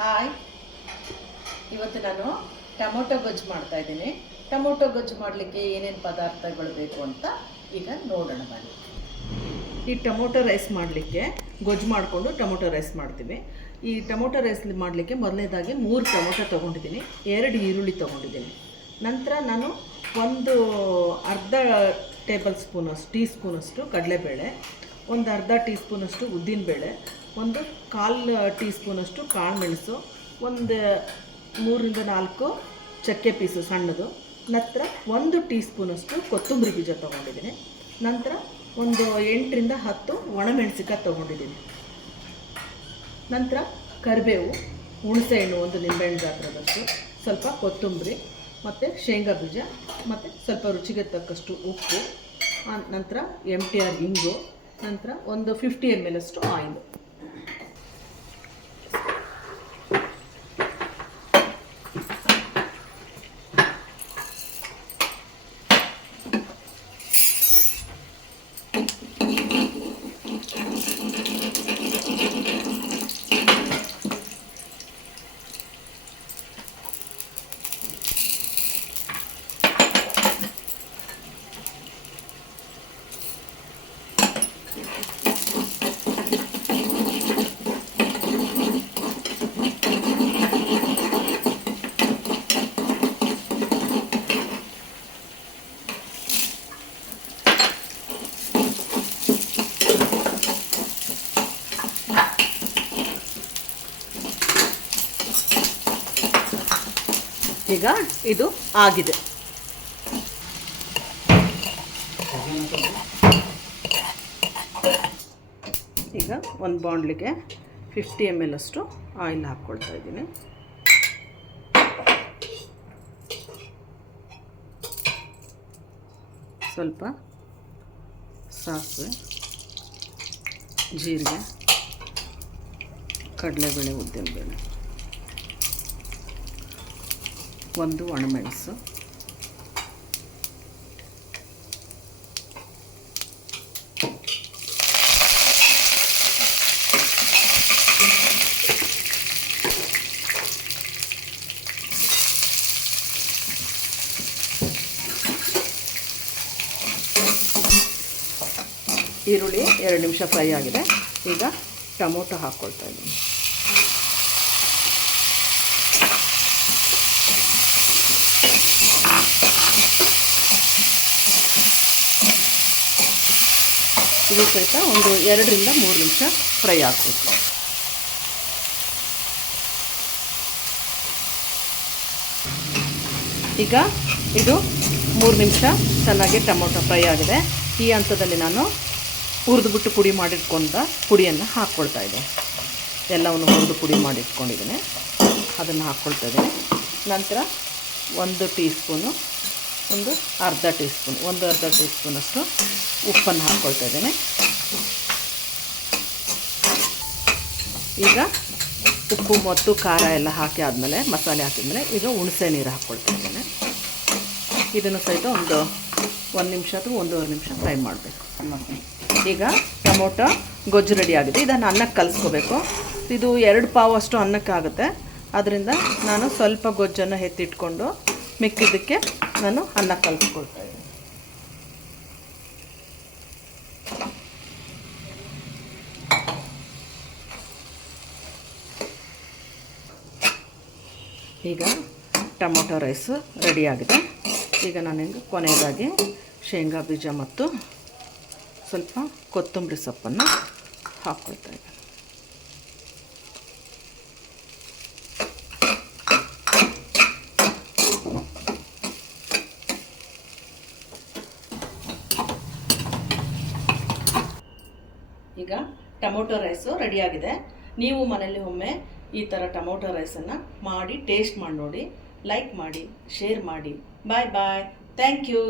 Hi, ಇವತ್ತು ನಾನು tomato ಗೊಜ್ಜು ಮಾಡ್ತಾ ಇದ್ದೀನಿ. ಟೊಮೊಟೊ ಗೊಜ್ಜು ಮಾಡಲಿಕ್ಕೆ ಏನೇನು ಪದಾರ್ಥಗಳು ಬೇಕು ಅಂತ ಈಗ ನೋಡೋಣ ಬನ್ನಿ. ಈ ಟೊಮೊಟೊ ರೈಸ್ ಮಾಡಲಿಕ್ಕೆ ಗೊಜ್ಜು ಮಾಡಿಕೊಂಡು ಟೊಮೊಟೊ ರೈಸ್ ಮಾಡ್ತೀವಿ. ಈ ಟೊಮೊಟೊ ರೈಸ್ ಮಾಡಲಿಕ್ಕೆ ಮೊದಲನೇದಾಗಿ 3 ಟೊಮೊಟೊ ತೊಗೊಂಡಿದ್ದೀನಿ, 2 ಈರುಳ್ಳಿ ತೊಗೊಂಡಿದ್ದೀನಿ. ನಂತರ ನಾನು ಒಂದು ಅರ್ಧ ಟೀ ಸ್ಪೂನಷ್ಟು ಕಡಲೆಬೇಳೆ, ಒಂದು ಅರ್ಧ ಟೀ ಸ್ಪೂನಷ್ಟು ಉದ್ದಿನಬೇಳೆ, ಒಂದು 1/4 ಟೀ ಸ್ಪೂನಷ್ಟು ಕಾಳುಮೆಣಸು, ಒಂದು 3 ರಿಂದ 4 ಚಕ್ಕೆ ಪೀಸು ಸಣ್ಣದು, ನಂತರ 1 ಟೀ ಸ್ಪೂನಷ್ಟು ಕೊತ್ತಂಬರಿ ಬೀಜ ತೊಗೊಂಡಿದ್ದೀನಿ. ನಂತರ ಒಂದು 8 ರಿಂದ 10 ಒಣಮೆಣಸಿಕಾಯಿ ತೊಗೊಂಡಿದ್ದೀನಿ. ನಂತರ ಕರಿಬೇವು, ಹುಣಸೆಹಣ್ಣು, ಒಂದು ನಿಂಬೆಹಣ್ಣು ಗಾತ್ರದಷ್ಟು, ಸ್ವಲ್ಪ ಕೊತ್ತಂಬರಿ ಮತ್ತು ಶೇಂಗಾ ಬೀಜ, ಮತ್ತು ಸ್ವಲ್ಪ ರುಚಿಗೆ ತಕ್ಕಷ್ಟು ಉಪ್ಪು, ನಂತರ MTR ಇಂಗು, ನಂತರ ಒಂದು 50 ml ಅಷ್ಟು ಆಯಿಲು. ಈಗ ಇದು ಆಗಿದೆ. ಈಗ ಒಂದು ಬಾಂಡ್ಲಿಗೆ 50 ml ಅಷ್ಟು ಆಯಿಲ್ ಹಾಕ್ಕೊಳ್ತಾ ಇದ್ದೀನಿ. ಸ್ವಲ್ಪ ಸಾಸಿವೆ, ಜೀರಿಗೆ, ಕಡಲೆಬೇಳೆ, ಉದ್ದಿನಬೇಳೆ, ಒಂದು ಒಣಮೆಣಸು, ಈರುಳ್ಳಿ 2 ನಿಮಿಷ ಫ್ರೈ ಆಗಿದೆ. ಈಗ ಟೊಮೊಟೊ ಹಾಕ್ಕೊಳ್ತಾ ಇದ್ದೀನಿ. ಇದು ಸಹಿತ ಒಂದು 2 ರಿಂದ 3 ನಿಮಿಷ ಫ್ರೈ ಆಗಬೇಕು. ಈಗ ಇದು 3 ನಿಮಿಷ ಚೆನ್ನಾಗಿ ಟೊಮೊಟೊ ಫ್ರೈ ಆಗಿದೆ. ಈ ಹಂತದಲ್ಲಿ ನಾನು ಹುರಿದುಬಿಟ್ಟು ಪುಡಿ ಮಾಡಿಟ್ಕೊಂಡ ಪುಡಿಯನ್ನು ಹಾಕ್ಕೊಳ್ತಾ ಇದ್ದೀನಿ. ಎಲ್ಲವನ್ನು ಹುರಿದು ಪುಡಿ ಮಾಡಿಟ್ಕೊಂಡಿದ್ದೀನಿ, ಅದನ್ನು ಹಾಕ್ಕೊಳ್ತಾ ಇದ್ದೀನಿ. ನಂತರ 1 ಟೀ ಸ್ಪೂನು, ಒಂದು ಅರ್ಧ ಟೀ ಸ್ಪೂನಷ್ಟು ಉಪ್ಪನ್ನು ಹಾಕ್ಕೊಳ್ತಾ ಇದ್ದೇನೆ. ಈಗ ಉಪ್ಪು ಮತ್ತು ಖಾರ ಎಲ್ಲ ಹಾಕಿ ಆದಮೇಲೆ, ಮಸಾಲೆ ಹಾಕಿದ್ಮೇಲೆ ಈಗ ಹುಣಸೆ ನೀರು ಹಾಕ್ಕೊಳ್ತಾ ಇದ್ದೇನೆ. ಇದನ್ನು ಸಹಿತ ಒಂದು 1 ನಿಮಿಷ ಅಥವಾ 1.5 ನಿಮಿಷ ಫ್ರೈ ಮಾಡಬೇಕು. ಈಗ ಟೊಮೊಟೊ ಗೊಜ್ಜು ರೆಡಿ ಆಗಿದೆ. ಇದನ್ನು ಅನ್ನಕ್ಕೆ ಕಲಿಸ್ಕೋಬೇಕು. ಇದು 2 ಪಾವು ಅಷ್ಟು ಅನ್ನಕ್ಕಾಗುತ್ತೆ. ಅದರಿಂದ ನಾನು ಸ್ವಲ್ಪ ಗೊಜ್ಜನ್ನು ಎತ್ತಿಟ್ಕೊಂಡು ಮಿಕ್ಕಿದ್ದಕ್ಕೆ ನಾನು ಅನ್ನ ಕಲಿಸ್ಕೊಳ್ತಾ ಇದ್ದೀನಿ. ಈಗ ಟೊಮೊಟೊ ರೈಸು ರೆಡಿಯಾಗಿದೆ. ಈಗ ನಾನಿಂದು ಕೊನೆಯದಾಗಿ ಶೇಂಗಾ ಬೀಜ ಮತ್ತು ಸ್ವಲ್ಪ ಕೊತ್ತಂಬರಿ ಸೊಪ್ಪನ್ನು ಹಾಕ್ಕೊಳ್ತಾ ಇದ್ದೀನಿ. ಈಗ ಟೊಮೊಟೊ ರೈಸು ರೆಡಿಯಾಗಿದೆ. ನೀವು ಮನೆಯಲ್ಲಿ ಒಮ್ಮೆ ಈ ಥರ ಟೊಮೊಟೊ ರೈಸನ್ನು ಮಾಡಿ ಟೇಸ್ಟ್ ಮಾಡಿ ನೋಡಿ. ಲೈಕ್ ಮಾಡಿ, ಶೇರ್ ಮಾಡಿ. Bye bye. Thank you.